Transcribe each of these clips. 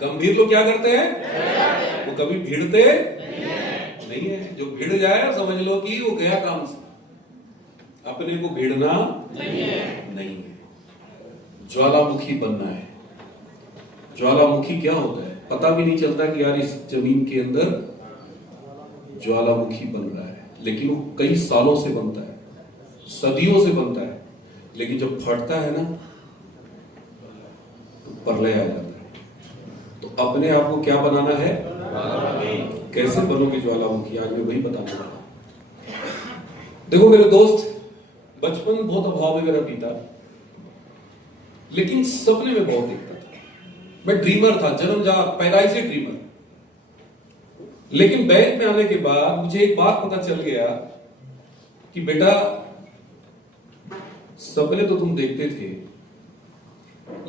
गंभीर लोग क्या करते हैं? वो कभी भिड़ते नहीं है। जो भिड़ जाए समझ लो कि वो गया काम से। अपने को भिड़ना नहीं है। ज्वालामुखी बनना है। ज्वालामुखी क्या होता है पता भी नहीं चलता कि यार इस जमीन के अंदर ज्वालामुखी बन रहा है, लेकिन वो कई सालों से बनता है, सदियों से बनता है, लेकिन जब फटता है ना तो प्रलय आ जाता है। तो अपने आप को क्या बनाना है? कैसे बनोगे ज्वालामुखी? आज मैं वही बताने वाला। देखो मेरे दोस्त, बचपन बहुत अभाव में मेरा बीता, लेकिन सपने में बहुत देखता था। मैं ड्रीमर था, जन्मजात पैदाइश से ड्रीमर। लेकिन बैंक में आने के बाद मुझे एक बात पता चल गया कि बेटा सपने तो तुम देखते थे,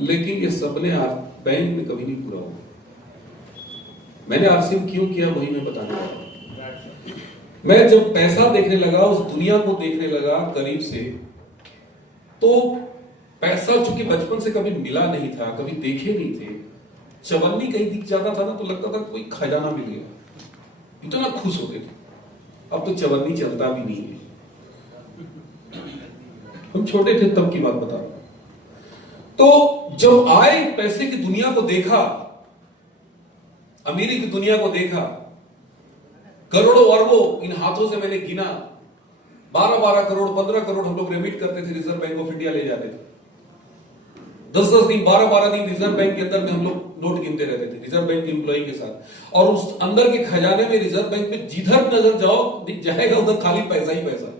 लेकिन ये सपने बैंक में कभी नहीं पूरा हुआ। मैंने आरसीएम क्यों किया वही मैं बताने वाला हूं। मैं जब पैसा देखने लगा, उस दुनिया को देखने लगा करीब से, तो पैसा चूंकि बचपन से कभी मिला नहीं था, कभी देखे नहीं थे, चवन्नी कहीं दिख जाता था ना तो लगता था कोई खजाना मिल गया, इतना खुश होते थे। अब तो चवन्नी चलता भी नहीं है। हम छोटे थे तब की बात बता रहा हूं। तो जब आए पैसे की दुनिया को देखा, अमीरी की दुनिया को देखा, करोड़ों अरबों इन हाथों से मैंने गिना। 12-12 करोड़ 15 करोड़ हम लोग रेमिट करते थे, रिजर्व बैंक ऑफ इंडिया ले जाते थे। 10-10 दिन 12-12 दिन रिजर्व बैंक के अंदर में हम लोग नोट गिनते रहते थे, रिजर्व बैंक के एम्प्लॉई के साथ। और उस अंदर के खजाने में रिजर्व बैंक में जिधर नजर जाएगा उधर खाली पैसा ही पैसा।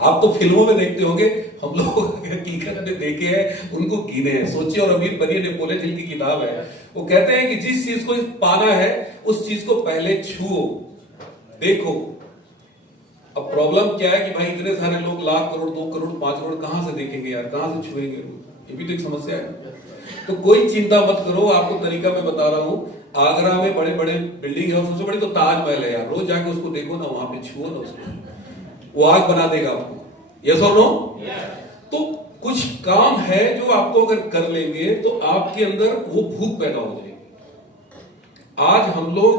आप तो फिल्मों में देखते होंगे, हम लोग हकीकत में देखे हैं, उनको गिने हैं। सोचिए और अमीर बनिए नेपोलियन हिल की किताब है। वो कहते हैं कि जिस चीज को पाना है उस चीज को पहले छुओ, देखो। अब प्रॉब्लम क्या है कि भाई इतने सारे लोग लाख करोड़ 2 करोड़ 5 करोड़ कहां से देखेंगे यार, कहां से छुएंगे? ये भी तो एक समस्या है। तो कोई चिंता मत करो, आपको तरीका मैं बता रहा हूं। आगरा में बड़े बड़े बिल्डिंग है, सबसे बड़ी तो ताजमहल है यार। रोज जाके उसको देखो ना, वहां पे छुओ ना उसको, वो आग बना देगा आपको। यस और नो? तो कुछ काम है जो आपको अगर कर लेंगे तो आपके अंदर वो भूख पैदा हो जाएगी। आज हम लोग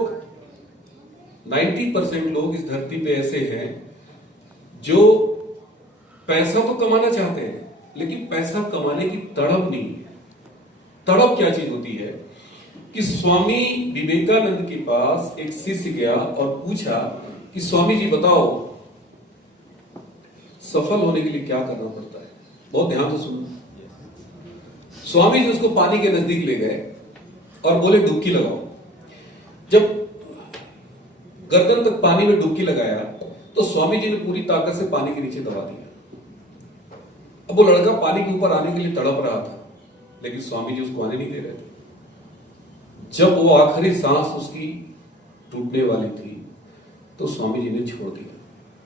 90% लोग इस धरती पे ऐसे हैं जो पैसा तो कमाना चाहते हैं, लेकिन पैसा कमाने की तड़प नहीं है। तड़प क्या चीज होती है कि स्वामी विवेकानंद के पास एक शिष्य गया और पूछा कि स्वामी जी बताओ, सफल होने के लिए क्या करना पड़ता है? बहुत ध्यान से सुनो। स्वामी जी उसको पानी के नजदीक ले गए और बोले डुबकी लगाओ। जब गर्दन तक पानी में डुबकी लगाया तो स्वामी जी ने पूरी ताकत से पानी के नीचे दबा दिया। अब वो लड़का पानी के ऊपर आने के लिए तड़प रहा था, लेकिन स्वामी जी उसको आने नहीं दे रहे थे। जब वो आखिरी सांस उसकी टूटने वाली थी तो स्वामी जी ने छोड़ दिया।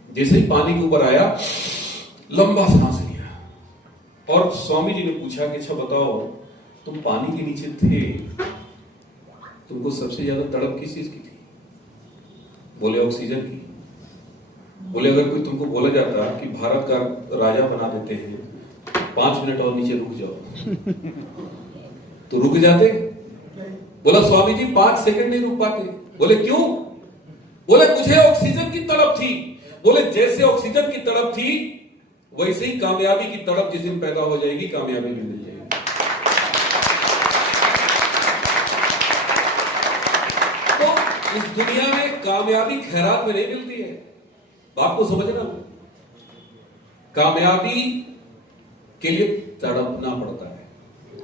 जैसे ही पानी के ऊपर आया, लंबा सांस लिया और स्वामी जी ने पूछा कि अच्छा बताओ, तुम पानी के नीचे थे, तुमको सबसे ज्यादा तड़प किस चीज की थी? बोले ऑक्सीजन की। बोले अगर कोई तुमको बोला जाता कि भारत का राजा बना देते हैं, 5 मिनट और नीचे रुक जाओ, तो रुक जाते? बोला स्वामी जी 5 सेकंड नहीं रुक पाते। बोले क्यों? बोले मुझे ऑक्सीजन की तड़प थी। बोले जैसे ऑक्सीजन की तड़प थी वैसे ही कामयाबी की तड़प जिस दिन पैदा हो जाएगी, कामयाबी भी मिल जाएगी। तो इस दुनिया में कामयाबी खैरात में नहीं मिलती है, बात को समझना। कामयाबी के लिए तड़पना पड़ता है।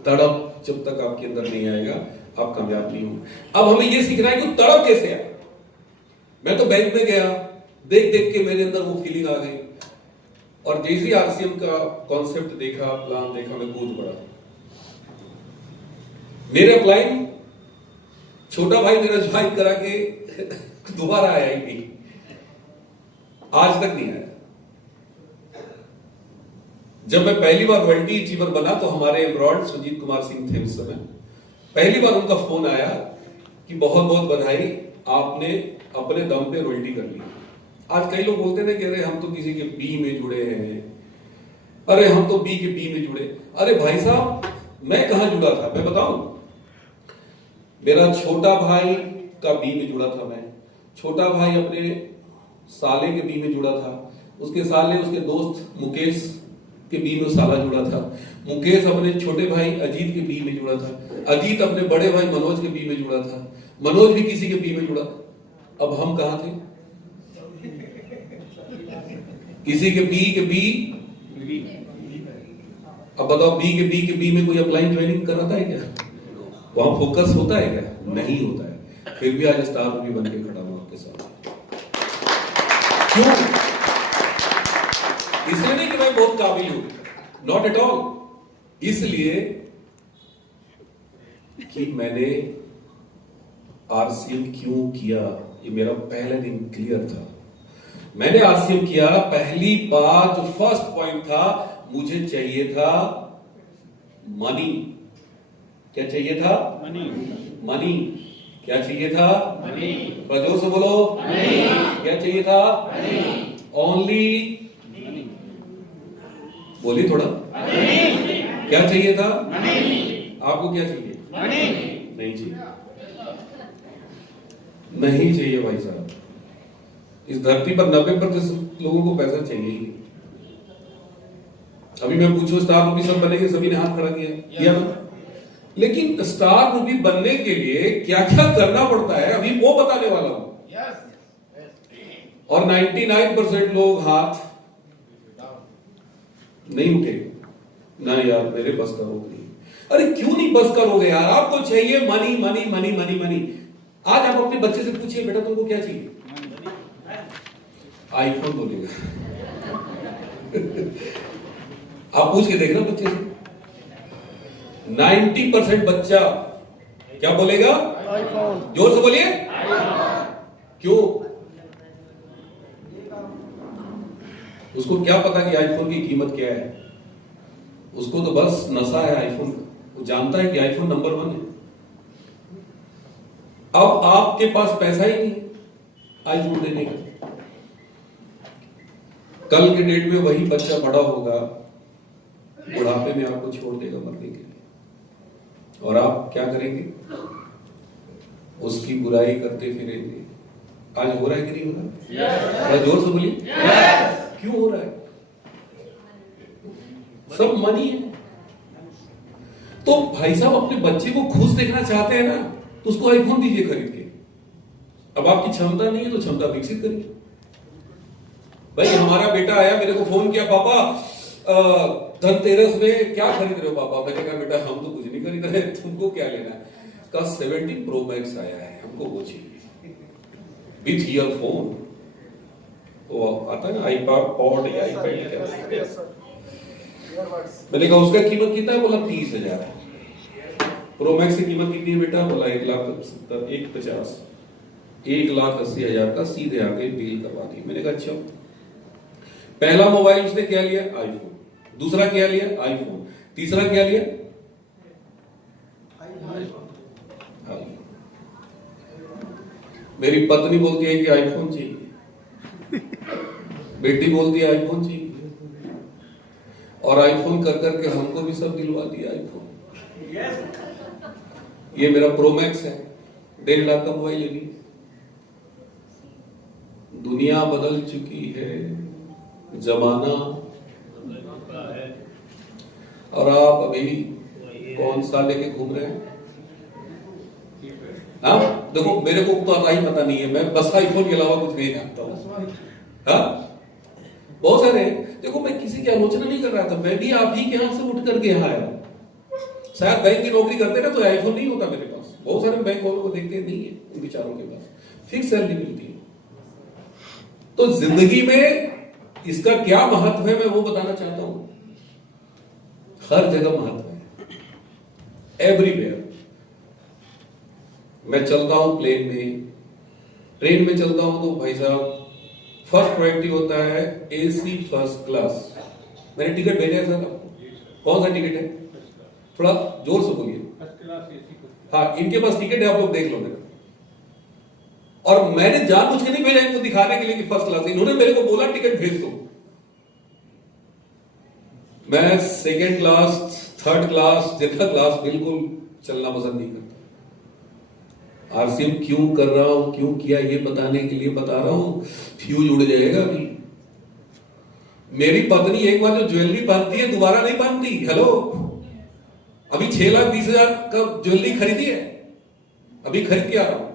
तड़प जब तक आपके अंदर नहीं आएगा आप कामयाब नहीं हो। अब हमें यह सीखना है कि तड़प कैसे आए। मैं तो बैंक में गया, देख देख के मेरे अंदर वो फीलिंग आ गई और जैसे आरसीएम का कॉन्सेप्ट देखा, प्लान देखा, मैं कूद पड़ा। मेरा क्लाइंट छोटा भाई मेरा ज्वाइन करा के दोबारा आया ही नहीं, आज तक नहीं आया। जब मैं पहली बार वर्ल्डी अचीवर बना तो हमारे एब्रॉड सुजीत कुमार सिंह थे उस समय। पहली बार उनका फोन आया कि बहुत बहुत बधाई, आपने अपने दम पे रॉयल्टी कर ली। आज कई लोग बोलते हैं कि अरे हम तो किसी के बी में जुड़े हैं, अरे हम तो बी के बी में जुड़े। अरे भाई साहब, मैं कहां जुड़ा था मैं बताऊं? मेरा छोटा भाई का बी में जुड़ा था मैं। छोटा भाई अपने साले के बी में जुड़ा था। उसके साले उसके दोस्त मुकेश के बी में साला जुड़ा था। मुकेश अपने छोटे भाई अजीत के बी में जुड़ा था। अजीत अपने बड़े भाई मनोज के बी में जुड़ा था। मनोज भी किसी के बी में जुड़ा। अब हम कहां थे? किसी के बी अब बताओ, बी के बी में कोई अप्लाइंग ट्रेनिंग कराता है क्या? वहां फोकस होता है क्या? नहीं होता है। फिर भी आज स्टार रूबी बन के खड़ा हूं आपके साथ। क्यों? इसलिए नहीं कि मैं बहुत काबिल हूं, नॉट एट ऑल। इसलिए कि मैंने आरसीएम क्यों किया, ये मेरा पहले दिन क्लियर था। मैंने आरसीएम किया, पहली बात जो फर्स्ट पॉइंट था, मुझे चाहिए था मनी। क्या चाहिए था? मनी। क्या चाहिए था? मनी। जोर से बोलो। मनी। क्या चाहिए था? ओनली। बोलिए थोड़ा। मनी। क्या चाहिए था? मनी। आपको क्या चाहिए? मनी। नहीं चाहिए। नहीं चाहिए भाई साहब। इस धरती पर 90% लोगों को पैसा चाहिए ही। अभी मैं पूछूं स्टार रूबी सब बनेंगे, सभी ने हाथ खड़ा किया ना? लेकिन स्टार रूबी बनने के लिए क्या क्या करना पड़ता है अभी वो बताने वाला हूं। और 99% लोग हाथ नहीं उठे ना। यार मेरे बस का रोग नहीं। अरे क्यों नहीं बस का रोग है यार? आपको चाहिए money money money money money. आज आप अपने बच्चे से पूछिए, बेटा तुमको क्या चाहिए? आईफोन बोलेगा। आप पूछ के देखना बच्चे से, 90% बच्चा क्या बोलेगा? आईफोन। जोर से बोलिए। क्यों? उसको क्या पता कि आईफोन की कीमत क्या है? उसको तो बस नशा है आईफोन का। वो जानता है कि आईफोन नंबर 1 है। अब आपके पास पैसा ही नहीं आईफोन देने का। कल के डेट में वही बच्चा बड़ा होगा, बुढ़ापे में आपको छोड़ देगा मरने के लिए, और आप क्या करेंगे? उसकी बुराई करते फिरेंगे। आज हो रहा है कि नहीं हो रहा? yes. जोर से बोलिए। yes. क्यों हो रहा है? सब मनी है। तो भाई साहब अपने बच्चे को खुश देखना चाहते हैं ना, तो उसको आईफोन दीजिए खरीद के। अब आपकी क्षमता नहीं है तो क्षमता विकसित करिए। भाई हमारा बेटा आया, मेरे को फोन किया, पापा धनतेरस में क्या खरीद रहे हो पापा? मैंने कहा बेटा हम तो कुछ नहीं खरीद रहे, तुमको क्या लेना है? कहा 17 प्रो मैक्स आया है, हमको वो चाहिए विथ ईयरफोन। वो आता है ना आईपॉड या आईपैड क्या? मैंने कहा उसका कीमत कितना है? बोला 30,000 है। प्रो मैक्स की कीमत कितनी है बेटा? बोला 1,70,000 1,50,000 1,80,000 का सीधे आके डील करवा दी। मैंने कहा अच्छा। पहला मोबाइल उसने क्या लिया? आईफोन। दूसरा क्या लिया? आईफोन। तीसरा क्या लिया? आईफोन। मेरी पत्नी बोलती है कि आईफोन चाहिए, बेटी बोलती है आईफोन चाहिए, और आईफोन कर करके हमको भी सब दिलवा दिया आईफोन। ये मेरा प्रो मैक्स है, 1.5 लाख का मोबाइल है। दुनिया बदल चुकी है, जमाना, और आप अभी कौन सा लेके घूम रहे हैं? हाँ देखो, मेरे को तो आता ही पता नहीं है, मैं बस आईफोन के अलावा कुछ नहीं जानता हूं। हाँ बहुत सारे। देखो मैं किसी की आलोचना नहीं कर रहा था, मैं भी आप ही के यहां से उठ करके यहां आया। शायद बैंक की नौकरी करते ना तो आईफोन नहीं होता मेरे पास। बहुत सारे बैंक वालों को देखते नहीं है, उन बेचारों के पास फिक्स सैलरी मिलती है। तो जिंदगी में इसका क्या महत्व है मैं वो बताना चाहता हूं। हर जगह महत्व है, एवरीवेयर। मैं चलता हूं प्लेन में, ट्रेन में चलता हूं तो भाई साहब फर्स्ट प्रायोरिटी होता है एसी फर्स्ट क्लास। मैंने टिकट भेजा है सर आपको, कौन सा टिकट है? थोड़ा जोर से बोलिए। हाँ इनके पास टिकट है, आप लोग देख लो मेरा। और मैंने जानबूझ के नहीं भेजा इनको दिखाने के लिए कि फर्स्ट क्लास, इन्होंने मेरे को बोला टिकट भेज दो। मैं second class third class general class बिल्कुल चलना पसंद नहीं करता। आरसीएम क्यों कर रहा हूं, क्यों किया, ये बताने के लिए बता रहा हूं, फ्यूज उड़ जाएगा अभी। मेरी पत्नी एक बार जो ज्वेलरी पहनती है दोबारा नहीं पहनती। हेलो, अभी 6,20,000 का ज्वेलरी खरीदी है, अभी खरीद के आ रहा हूं,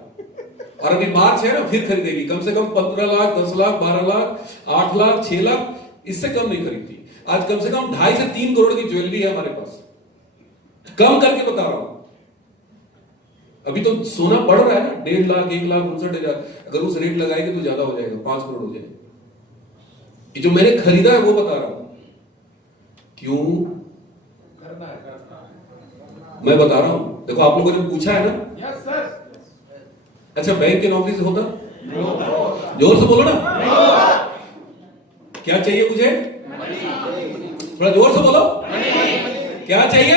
और अभी मार्च है ना, फिर खरीदेगी। कम से कम 15 लाख, 10 लाख, 12 लाख, 8 लाख, 6 लाख, इससे कम नहीं खरीदती। आज कम से कम 2.5 से 3 करोड़ की ज्वेलरी है हमारे पास, कम करके बता रहा हूं। अभी तो सोना बढ़ रहा है ना, 1.5 लाख, 1,59,000, अगर उस रेट लगाएंगे तो ज्यादा हो जाएगा, 5 करोड़ हो जाएगा। ये जो मैंने खरीदा है वो बता रहा हूं, क्यों मैं बता रहा हूं। देखो, आप लोगों ने पूछा है ना। Yes sir. अच्छा, बैंक की नौकरी से होता? जोर से बोलो ना। क्या चाहिए मुझे? थोड़ा जोर से बोलो। क्या चाहिए?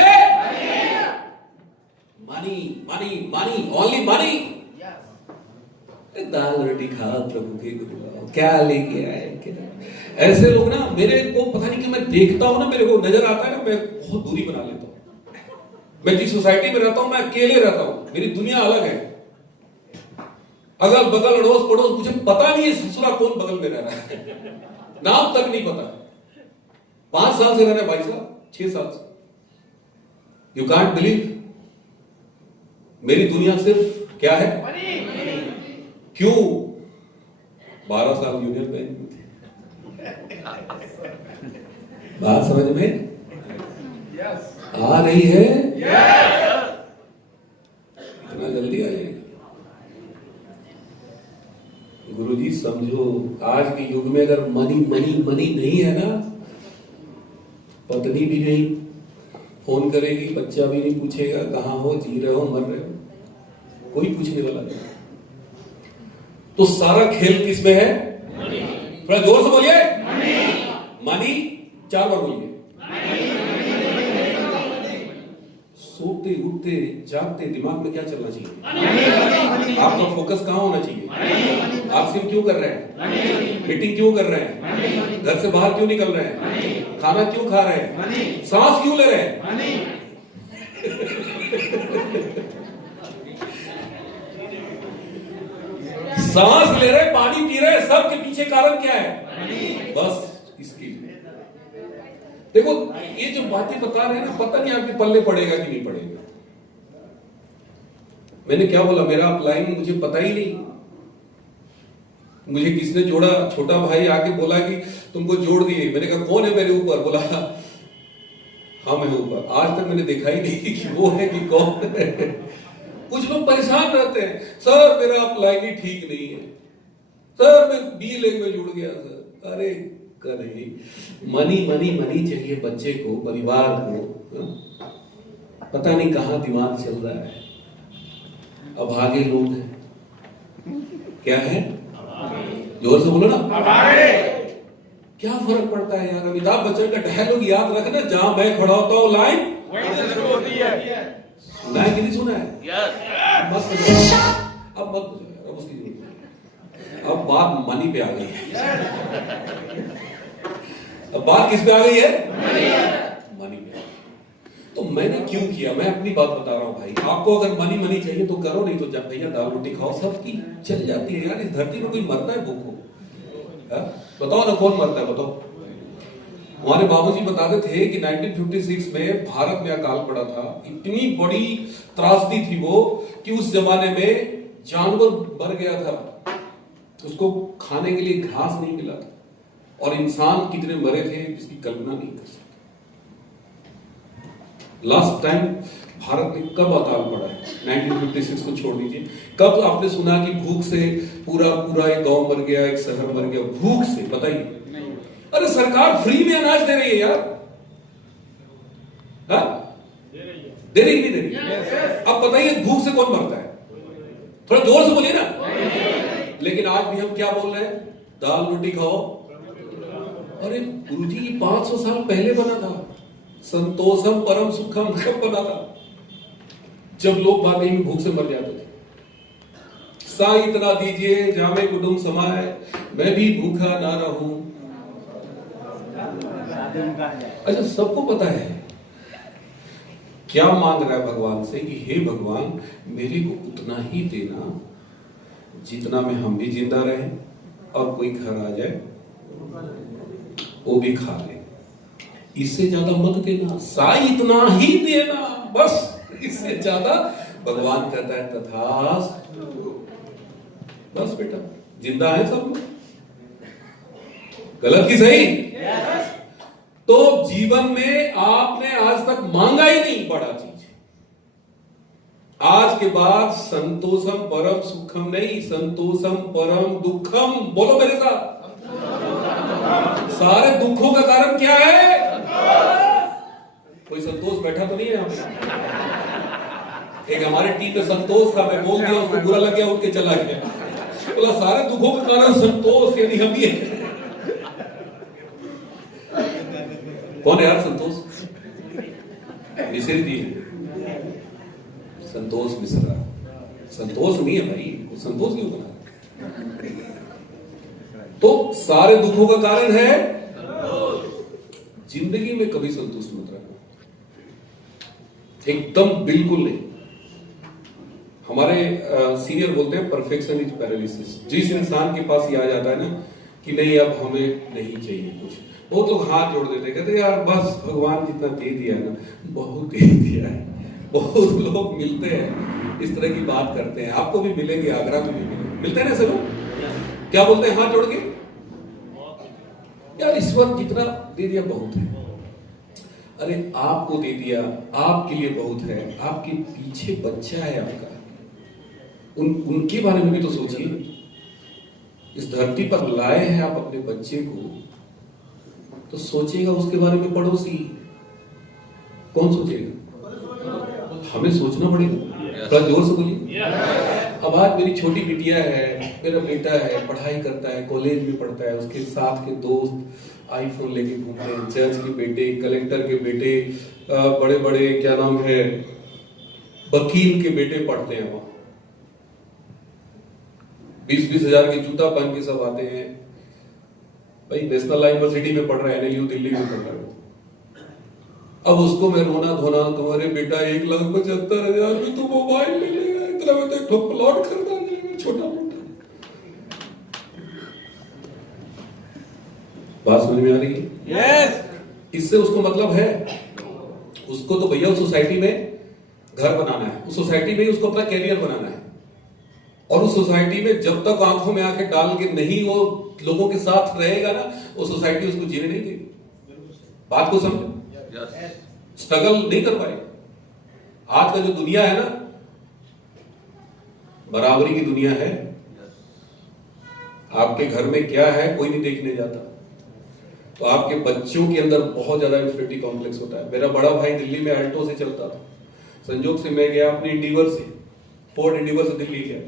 Money, money, money, only money. दाल रोटी खाओ, प्रभु के गुरु, क्या लेके आए, क्या। ऐसे लोग ना, मेरे को पता नहीं कि मैं देखता हूं ना, मेरे को नजर आता है ना, मैं बहुत दूरी बना लेता हूं। मैं जिस सोसाइटी में रहता हूं, मैं अकेले रहता हूं, मेरी दुनिया अलग है। अगल बगल, अड़ोस पड़ोस, मुझे पता नहीं है ससुरा कौन बगल में रह रहा है, नाम तक नहीं पता। 5 साल से रह रहे हैं भाई साहब, 6 साल से। यू कांट बिलीव, मेरी दुनिया सिर्फ क्या है? क्यों? 12 साल यूनियन बैंक में थे। बात समझ में आ रही है? इतना जल्दी आ जाएगा? गुरुजी समझो, आज के युग में अगर मनी मनी मनी नहीं है ना, पत्नी भी नहीं फोन करेगी, बच्चा भी नहीं पूछेगा कहां हो, जी रहे हो, मर रहे हो, कोई पूछने वाला नहीं। तो सारा खेल किसमें है? थोड़ा जोर से बोलिए। मनी 4 बार बोलिए। सोते उठते जागते दिमाग में क्या चलना चाहिए? आपका फोकस कहां होना चाहिए? आप सिर्फ क्यों कर रहे हैं? मीटिंग क्यों कर रहे हैं? घर से बाहर क्यों निकल रहे हैं? खाना क्यों खा रहे हैं? सांस क्यों ले रहे हैं? सांस ले रहे, पानी पी रहे, सब के पीछे कारण क्या है? बस इसकी। देखो, ये जो बातें बता रहे हैं ना, पता नहीं आपके पल्ले पड़ेगा कि नहीं पड़ेगा। मैंने क्या बोला, मेरा अपलाइन मुझे पता ही नहीं। मुझे किसने जोड़ा? छोटा भाई आके बोला कि तुमको जोड़ दिए। मैंने कहा कौन है मेरे ऊपर? बोला हाँ मैं ऊपर। आज तक मैंने देखा ही नहीं कि वो है कि कौन है। कुछ लोग परेशान रहते हैं, सर मेरा अपलाइन ही ठीक नहीं है, सर मैं बी लेग में जुड़ गया सर। अरे करे, मनी मनी मनी चाहिए बच्चे को, परिवार को। पता नहीं कहां दिमाग चल रहा है। अभागे लोग हैं। क्या है? जोर से बोलो ना। क्या फर्क पड़ता है यार? अमिताभ बच्चन का डायलॉग याद रखना, जहां मैं खड़ा होता हूं लाइन वहीं से शुरू होती है। सुना है कि नहीं सुना है? मत अब मत बुझो, अब उसकी जरूरत नहीं। अब बात मनी पे आ गई है। अब बात किस पे आ गई है? मनी पे। तो मैंने क्यों किया, मैं अपनी बात बता रहा हूं भाई। आपको अगर मनी मनी चाहिए तो करो, नहीं तो जब भैया दाल रोटी खाओ, सबकी चल जाती है यार। इस धरती में कोई मरता है भूखों? बताओ ना, कौन मरता है बताओ? हमारे बाबूजी बताते थे कि 1956 में भारत में अकाल पड़ा था। इतनी बड़ी त्रासदी थी वो कि उस जमाने में जानवर मर गया था, उसको खाने के लिए घास नहीं मिला था, और इंसान कितने मरे थे इसकी कल्पना नहीं कर सकते। लास्ट टाइम भारत में कब अकाल पड़ा है? 1956 को छोड़ दीजिए, कब आपने सुना कि भूख से पूरा पूरा एक गांव मर गया, एक शहर मर गया भूख से? बताइए। अरे सरकार फ्री में अनाज दे रही है यार। दे रही नहीं दे रही? अब बताइए भूख से कौन मरता है? थोड़ा जोर से बोलिए ना। लेकिन आज भी हम क्या बोल रहे हैं? दाल रोटी खाओ। अरे गुरुजी, ये 500 साल पहले बना था। संतोषम परम सुखम कब बना था? जब लोग वाकई में भूख से मर जाते थे। सा इतना दीजिए जामे कुटुंब समाए, मैं भी भूखा ना रहूं। अच्छा, सबको पता है क्या मांग रहा है भगवान से कि हे भगवान मेरे को उतना ही देना जितना में हम भी जिंदा रहें और कोई घर आ जाए वो भी खा ले, इससे ज्यादा मत देना, साई इतना ही देना बस, इससे ज्यादा। भगवान कहता है तथास्तु, बस बेटा जिंदा है सब में, गलत की सही। तो जीवन में आपने आज तक मांगा ही नहीं बड़ा चीज, आज के बाद संतोषम परम सुखम नहीं, संतोषम परम दुखम। बोलो मेरे साथ, सारे दुखों का कारण क्या है? कोई संतोष बैठा तो नहीं है यहां पे? एक हमारे टीम में संतोष था, मैं बोल दिया, उसको बुरा लग गया, उठ के चला गया, बोला सारे दुखों का कारण संतोष, यानी हम ही है। कौन है यार संतोष? मिश्र जी है, संतोष मिश्रा। संतोष नहीं है भाई, संतोष क्यों बना? तो सारे दुखों का कारण है, जिंदगी में कभी संतुष्ट मत रहना, एकदम बिल्कुल नहीं। हमारे सीनियर बोलते हैं परफेक्शन इज पैरालिसिस। जिस इंसान के पास ये आ जाता है ना कि नहीं अब हमें नहीं चाहिए कुछ, बहुत लोग हाथ जोड़ देते, कहते यार बस भगवान जितना दे दिया ना, बहुत दे दिया है। बहुत लोग मिलते हैं इस तरह की बात करते हैं, आपको भी मिलेंगे, आगरा में भी मिलेंगे, मिलते हैं ना सब लोग, क्या बोलते हैं हाथ जोड़ के, यार ईश्वर जितना दे दिया बहुत है। अरे आपको दे दिया, आपके लिए बहुत है, आपके पीछे बच्चा है आपका, उनके बारे में भी तो सोचिए। इस धरती पर लाए हैं आप अपने बच्चे को, तो सोचेगा उसके बारे में पड़ोसी, कौन सोचेगा? हमें सोचना पड़ेगा, थोड़ा जोर से बोलिए। अब आज मेरी छोटी बिटिया है, मेरा बेटा है, पढ़ाई करता है, कॉलेज में पढ़ता है, उसके साथ के दोस्त आईफोन लेके घूमते हैं, जज के बेटे, कलेक्टर के बेटे, बड़े बड़े क्या नाम है वकील के बेटे पढ़ते हैं वहां, 20-20 हजार के जूता पहन के सब आते हैं। भाई नेशनल यूनिवर्सिटी में पढ़ रहा है, NLU दिल्ली में पढ़ रहा है। अब उसको मैं रोना धोना, तुम्हारे बेटा 1,75,000 में तू मोबाइल ले लेगा, इतना में तो एक प्लॉट खरीदा जाएगा छोटा मोटा। बात समझ में आ रही है? yes. इससे उसको मतलब है, उसको तो भैया उस सोसाइटी में घर बनाना है, उस सोसाइटी में उसको अपना कैरियर बनाना है, और उस सोसाइटी में जब तक आंखों में आंखें डाल के नहीं वो लोगों के साथ रहेगा ना, वो सोसाइटी उसको जीने नहीं देगी। बात को समझो, स्ट्रगल नहीं कर पाए। आज का जो दुनिया है ना, बराबरी की दुनिया है। आपके घर में क्या है कोई नहीं देखने जाता, तो आपके बच्चों के अंदर बहुत ज्यादा इंफिनिटी कॉम्प्लेक्स होता है। मेरा बड़ा भाई दिल्ली में अल्टो से चलता था, संजोग से मैं गया अपने इंडिवर से, फोर्ड इंडिवर से दिल्ली गया,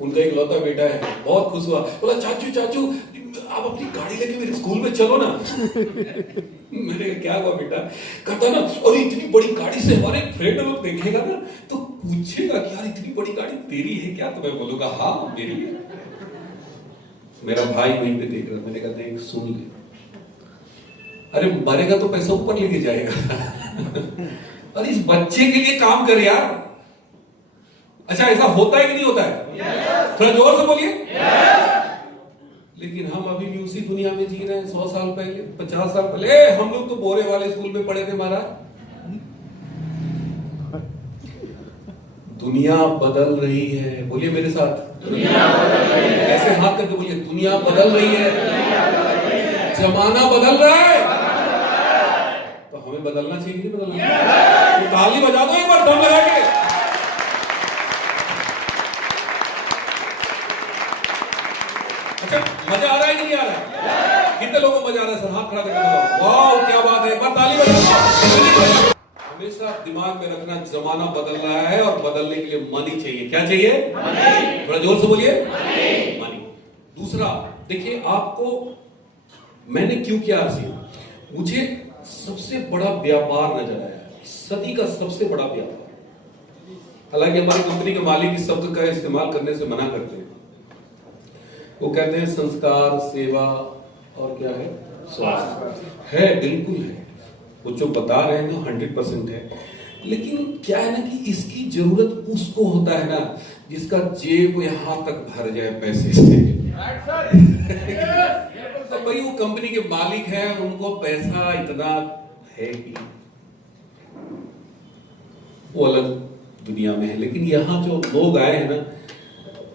उनका एक लौता बेटा है, बहुत खुश हुआ, बोला चाचू चाचू आप अपनी गाड़ी लेके मेरे स्कूल में चलो ना। मैंने कहा क्या हुआ बेटा? कहता ना और इतनी बड़ी गाड़ी से हमारे फ्रेंड लोग देखेगा ना तो पूछेगा कि यार इतनी बड़ी गाड़ी तेरी है क्या? तो मैं बोलूंगा हाँ मेरी है। मेरा भाई वहीं पे देख रहा, मैंने कहा देख सुन ले, अरे मरेगा तो पैसा ऊपर लेके जाएगा। अरे इस बच्चे के लिए काम कर यार। अच्छा ऐसा होता है कि नहीं होता है? थोड़ा जोर से बोलिए। लेकिन हम अभी भी उसी दुनिया में जी रहे हैं। 100 साल पहले, 50 साल पहले हम लोग तो बोरे वाले स्कूल में पढ़े थे महाराज। दुनिया बदल रही है, बोलिए मेरे साथ, दुनिया बदल रही है। ऐसे हाथ करके बोलिए, दुनिया बदल रही है, जमाना बदल रहा है। तो हमें बदलना चाहिए नहीं बदलना चाहिए? तो ताली बजा दो एक बार दम लगा के। अच्छा मजा आ रहा है कि नहीं आ रहा है? कितने लोगों को मजा आ रहा है? सर हाथ खड़ा करके बताओ। वाह क्या बात है, एक बार ताली बजा दो। हमेशा दिमाग में रखना, जमाना बदल रहा है और बदलने के लिए मनी चाहिए। क्या चाहिए? मनी। थोड़ा जोर से बोलिए, मनी। दूसरा देखिए, आपको मैंने क्यों किया आरसी, मुझे सबसे बड़ा व्यापार नजर आया, सदी का सबसे बड़ा व्यापार। हालांकि हमारी कंपनी के मालिक इस शब्द का इस्तेमाल करने से मना करते हैं। वो कहते हैं संस्कार, सेवा और क्या है, स्वास्थ्य है। बिल्कुल है, वो जो बता रहे हैं ना 100% है। लेकिन क्या है ना कि इसकी जरूरत उसको होता है ना जिसका जेब यहां तक भर जाए पैसे से। तो भाई वो कंपनी के मालिक हैं, उनको पैसा इतना है कि वो अलग दुनिया में है। लेकिन यहाँ जो लोग आए हैं ना,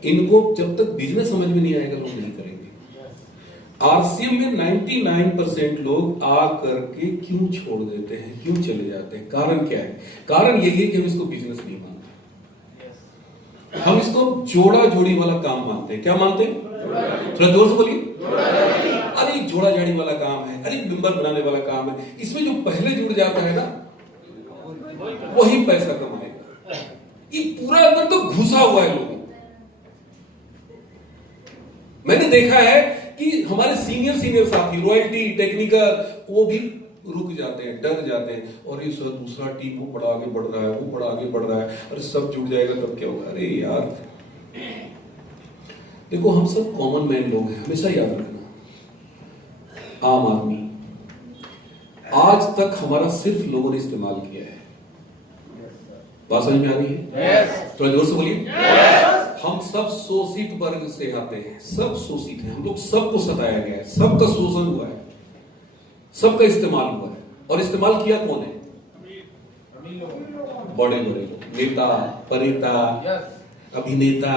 इनको जब तक बिजनेस समझ में नहीं आएगा लोग नहीं करेंगे। आरसीएम में 99% लोग आ करके क्यों छोड़ देते हैं, क्यों चले जाते हैं? कारण क्या है? कारण यही है कि हम इसको बिजनेस नहीं मानते, हम इसको जोड़ा जोड़ी वाला काम मानते हैं। क्या मानते हैं? थोड़ा जोर से बोलिए। अरे जोड़ा जोड़ी वाला काम है, अरे मेंबर बनाने वाला काम है। इसमें जो पहले जुड़ जाता है ना वही पैसा कमाएगा। ये पूरा अंदर तो घुसा हुआ है लोगों। मैंने देखा है कि हमारे सीनियर साथी रॉयल्टी टेक्निकल वो भी रुक जाते हैं, डर जाते हैं, और ये दूसरा टीम वो बड़ा आगे बढ़ रहा है, वो बड़ा आगे बढ़ रहा है, अरे सब जुड़ जाएगा तब क्या होगा? अरे यार देखो, हम सब कॉमन मैन लोग हैं, हमेशा याद रखना। आम आदमी आज तक हमारा सिर्फ लोगों ने इस्तेमाल किया है। बात समझ में आ रही है? थोड़ा जोर से बोलिए। हम सब शोषित वर्ग से आते हैं, सब शोषित हैं, हम लोग सबको सताया गया है, सबका शोषण हुआ है, सबका इस्तेमाल हुआ है। और इस्तेमाल किया कौन है? बड़े बड़े लोग, नेता, परेता, अभिनेता,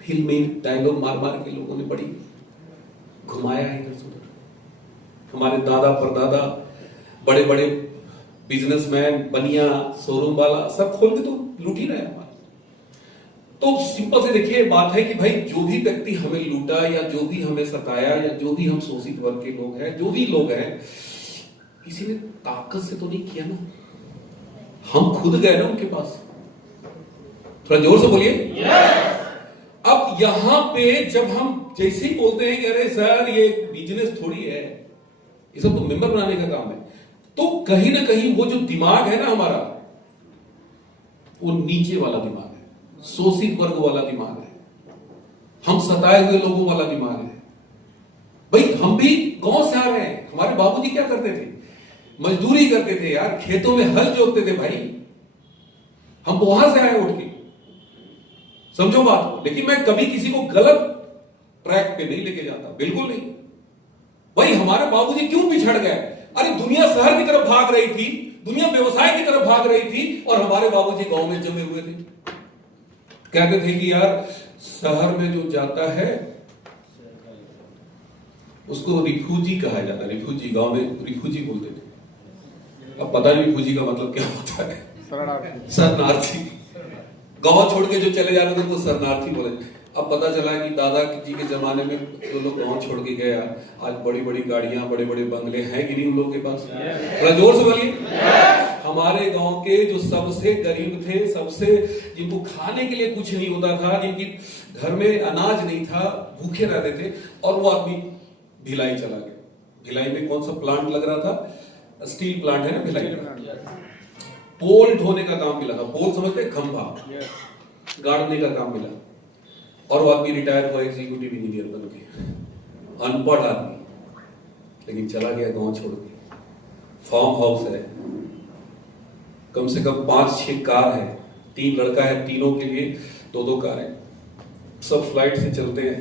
फिल्मी डायलॉग मार मार के लोगों ने बड़ी घुमाया है इधर से उधर। हमारे दादा परदादा बड़े बड़े बिजनेसमैन, बनिया, शोरूम वाला सब खोल के तो लूट ही रहा है हमारा। तो सिंपल से देखिए बात है कि भाई जो भी व्यक्ति हमें लूटा या जो भी हमें सताया या जो भी हम शोषित वर्ग के लोग हैं, जो भी लोग हैं, किसी ने ताकत से तो नहीं किया ना, हम खुद गए ना उनके पास। थोड़ा जोर से बोलिए। अब यहां पे जब हम जैसे ही बोलते हैं कि अरे सर ये बिजनेस थोड़ी है, ये सब तो मेंबर बनाने का काम है, तो कहीं ना कहीं वो जो दिमाग है ना हमारा, वो नीचे वाला दिमाग है, शोषित वर्ग वाला दिमाग है, हम सताए हुए लोगों वाला दिमाग है। भाई हम भी गांव से आ रहे हैं, हमारे बाबूजी क्या करते थे? मजदूरी करते थे यार, खेतों में हल जोतते थे भाई। हम वहां से आए उठ के, समझो बात को। लेकिन मैं कभी किसी को गलत ट्रैक पे नहीं लेके जाता, बिल्कुल नहीं। भाई हमारे बाबूजी क्यों पिछड़ गए? अरे दुनिया शहर की तरफ भाग रही थी, दुनिया व्यवसाय की तरफ भाग रही थी, और हमारे बाबूजी गांव में जमे हुए थे। कहते थे कि यार शहर में जो जाता है उसको रिफ्यूजी कहा जाता है। रिफ्यूजी, गांव में रिफ्यूजी बोलते थे। अब पता नहीं रिफ्यूजी का मतलब क्या होता है। शरणार्थी। गांव छोड़ के जो चले जाते थे वो शरणार्थी बोले। अब पता चला कि दादा जी के जमाने में जो लोग गांव छोड़ के गए, आज बड़ी बड़ी गाड़ियां, बड़े बड़े बंगले हैं कि नहीं उन लोगों के पास? थोड़ा जोर से बोलिए। हमारे गांव के जो सबसे गरीब थे, सबसे जिनको खाने के लिए कुछ नहीं होता था, जिनकी घर में अनाज नहीं था, भूखे रहते थे, और वो आदमी भिलाई चला गया। भिलाई में कौन सा प्लांट लग रहा था? स्टील प्लांट है ना भिलाई में। पोल ढोने का काम मिला था। पोल समझते, खंभा गाड़ने का काम मिला, और वो आदमी रिटायर हुआ एग्जीक्यूटिव इंजीनियर बन के, अनपढ़ आदमी, लेकिन चला गया गांव छोड़ के। फार्म हाउस है, कम से कम 5-6 कार है, 3 लड़का है, तीनों के लिए 2-2 कार है, सब फ्लाइट से चलते हैं,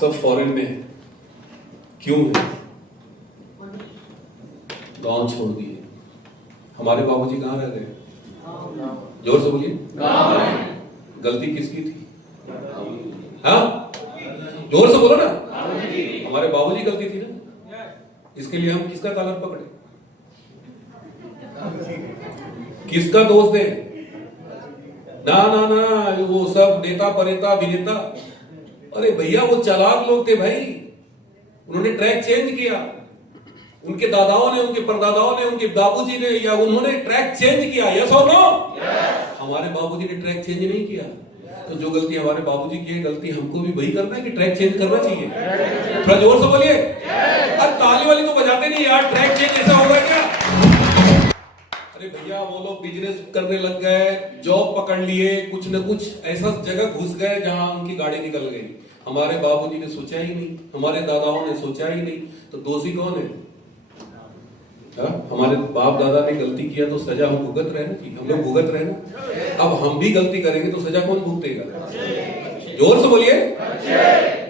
सब फॉरेन में है। क्यों है? गांव छोड़ दिए। हमारे बाबूजी कहां रह गए? जोर से बोलिए। गलती किसकी थी? हाँ, जोर से बोलो ना। हमारे बाबूजी गलती थी ना, इसके लिए हम किसका कॉलर पकड़े? किसका दोष दे? ना ना ना, वो सब नेता परेता अभिनेता। अरे भैया वो चालाक लोग थे भाई, उन्होंने ट्रैक चेंज किया। उनके दादाओं ने, उनके परदादाओं ने, उनके बाबूजी ने, या उन्होंने ट्रैक चेंज किया। यस और नो? हमारे बाबूजी ने ट्रैक चेंज नहीं किया। तो जो गलती हमारे बाबूजी की है, गलती हमको भी वही करना है कि ट्रैक चेंज करना चाहिए। थोड़ा जोर से बोलिए। अब ताली वाली तो बजाते नहीं यार, ट्रैक चेंज ऐसा होगा क्या? अरे भैया वो लोग बिजनेस करने लग गए, जॉब पकड़ लिए, कुछ न कुछ ऐसा जगह घुस गए जहां उनकी गाड़ी निकल गई। हमारे बाबूजी ने सोचा ही नहीं, हमारे दादाओं ने सोचा ही नहीं, तो दोषी कौन है? हमारे बाप दादा ने गलती किया तो सजा हम भुगत रहे ना, हम लोग भुगत रहे ना। अब हम भी गलती करेंगे तो सजा कौन भुगतेगा? जोर से बोलिए।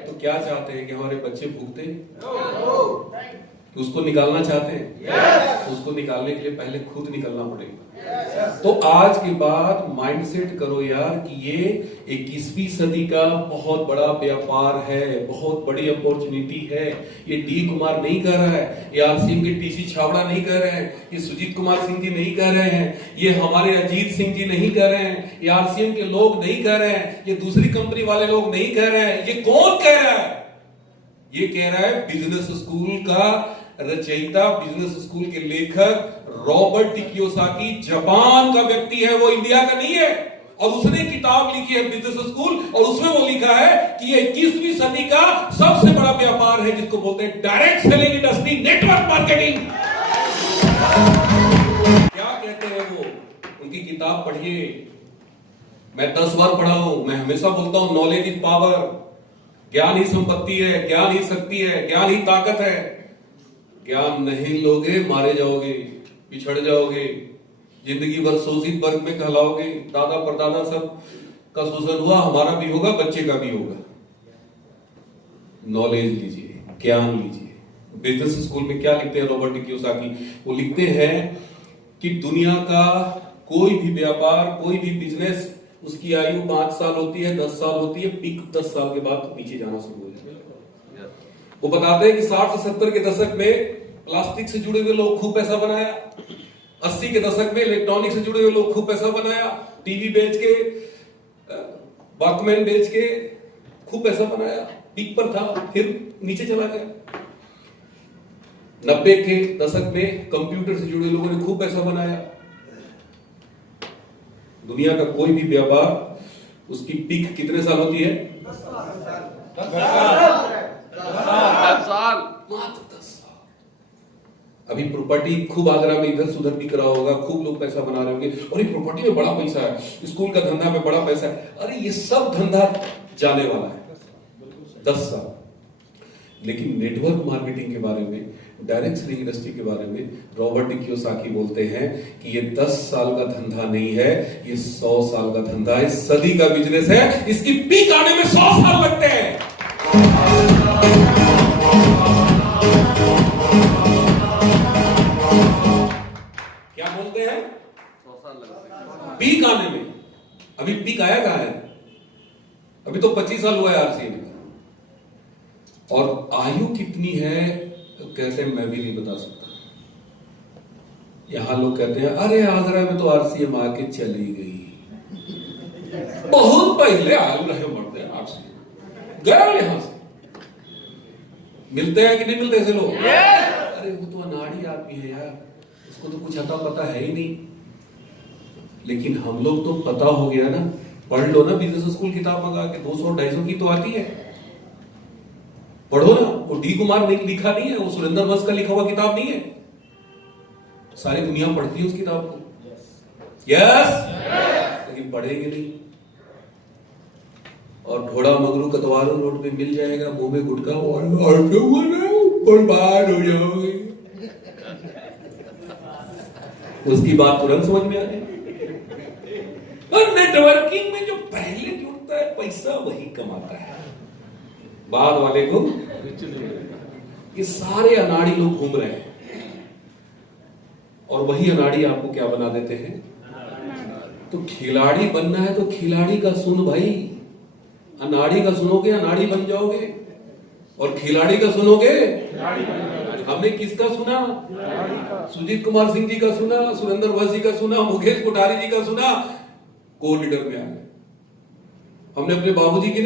तो क्या चाहते हैं कि हमारे बच्चे भुगते? उसको निकालना चाहते हैं? उसको निकालने के लिए पहले खुद निकलना पड़ेगा। तो आज के बाद माइंडसेट करो यार कि ये 21वीं सदी का बहुत बड़ा व्यापार है, बहुत बड़ी अपॉर्चुनिटी है। ये डी कुमार नहीं कह रहा है, ये आरसीएम के टीसी छाबड़ा नहीं कह रहे हैं, ये सुजीत कुमार सिंह जी नहीं कह रहे हैं, ये हमारे अजीत सिंह जी नहीं कह रहे हैं, ये आरसीएम के लोग नहीं कह रहे हैं, ये दूसरी कंपनी वाले लोग नहीं कह रहे हैं। ये कौन कह रहा है? ये कह रहा है बिजनेस स्कूल का रचयिता, बिजनेस स्कूल के लेखक रॉबर्ट कियोसाकी, जापान का व्यक्ति है, वो इंडिया का नहीं है। और उसने किताब लिखी है बिजनेस स्कूल, और उसमें वो लिखा है कि ये 21वीं सदी का सबसे बड़ा व्यापार है जिसको बोलते हैं direct selling industry, network marketing. क्या कहते हैं वो? उनकी किताब पढ़िए। मैं 10 बार पढ़ा हूं। मैं हमेशा बोलता हूं नॉलेज इज पावर। ज्ञान ही संपत्ति है, ज्ञान ही शक्ति है, ज्ञान ही ताकत है। ज्ञान नहीं लोगे मारे जाओगे, पिछड़ जाओगे, जिंदगी भर शोषित वर्ग में कहलाओगे। दादा परदादा सब का शोषण हुआ, हमारा भी होगा, बच्चे का भी होगा। नॉलेज लीजिए, ज्ञान लीजिए। बिजनेस स्कूल में क्या लिखते हैं रॉबर्ट कियोसाकी? वो लिखते हैं कि दुनिया का कोई भी व्यापार, कोई भी बिजनेस, उसकी आयु 5 साल होती है, 10 साल होती है, पीक 10 साल के बाद नीचे जाना शुरू हो जाता है। वो बताते हैं कि 60 से 70 के दशक में प्लास्टिक से जुड़े हुए लोग खूब पैसा बनाया, 80 के दशक में इलेक्ट्रॉनिक से जुड़े हुए लोग खूब पैसा बनाया, टीवी बेच के, वॉकमैन बेच के खूब पैसा बनाया, पीक पर था, फिर नीचे चला गया। 90 के दशक में कंप्यूटर से जुड़े लोगों ने खूब पैसा बनाया। दुनिया का कोई भी व्यापार, उसकी पीक कितने साल होती है? 10 साल। मात्र 10 साल। अभी प्रॉपर्टी खूब आगरा में इधर से उधर बिक रहा होगा, खूब लोग पैसा बना रहे होंगे, और ये प्रॉपर्टी में बड़ा पैसा है, स्कूल का धंधा में बड़ा पैसा है। अरे ये सब धंधा जाने वाला है 10 साल। लेकिन नेटवर्क मार्केटिंग के बारे में, डायरेक्ट सेलिंग इंडस्ट्री के बारे में रॉबर्ट कियोसाकी बोलते हैं कि ये 10 साल का धंधा नहीं है, ये 100 साल का धंधा है, सदी का बिजनेस है। इसकी पीक आने में 100 साल लगते हैं। क्या बोलते हैं? 100 साल लगते हैं पीक आने में। अभी पीक आया कहां है? अभी तो 25 साल हुआ है आरसीएम का। और आयु कितनी है कहते हैं मैं भी नहीं बता सकता। यहां लोग कहते हैं अरे आगरा में तो आरसीएम आके चली गई, बहुत पहले आयल रहे मरते आरसीएम गया यहां से। मिलते हैं कि नहीं मिलते ऐसे लोग? अरे वो तो अनाड़ी आदमी है यार, उसको तो कुछ अता पता है ही नहीं। लेकिन हम लोग तो पता हो गया ना, पढ़ लो ना बिजनेस स्कूल किताब मंगा के, 200-250 की तो आती है, पढ़ो ना। वो डी कुमार ने लिखा नहीं है, वो सुरेंद्र वंश का लिखा हुआ किताब नहीं है। सारी दुनिया पढ़ती है उस किताब को। यस, लेकिन पढ़ेंगे नहीं। और घोड़ा मगरू कतवारों रोड पे मिल जाएगा, मुंह में गुटखा, और बर्बाद हो जाओगे। उसकी बात तुरंत समझ में आ जाएगी। और नेटवर्किंग में जो पहले जुड़ता है पैसा वही कमाता है, बाद वाले को। ये सारे अनाड़ी लोग घूम रहे हैं, और वही अनाड़ी आपको क्या बना देते हैं? तो खिलाड़ी बनना है तो खिलाड़ी का सुन भाई। अनाड़ी का सुनोगे अनाड़ी बन जाओगे, और खिलाड़ी का सुनोगे। हमने किसका सुना? सुजीत कुमार सिंह जी का सुना, सुरेंद्र वंश जी का सुना, मुकेश कोठारी जी का सुना, को लीडर में आ गए। हमने अपने बाबूजी की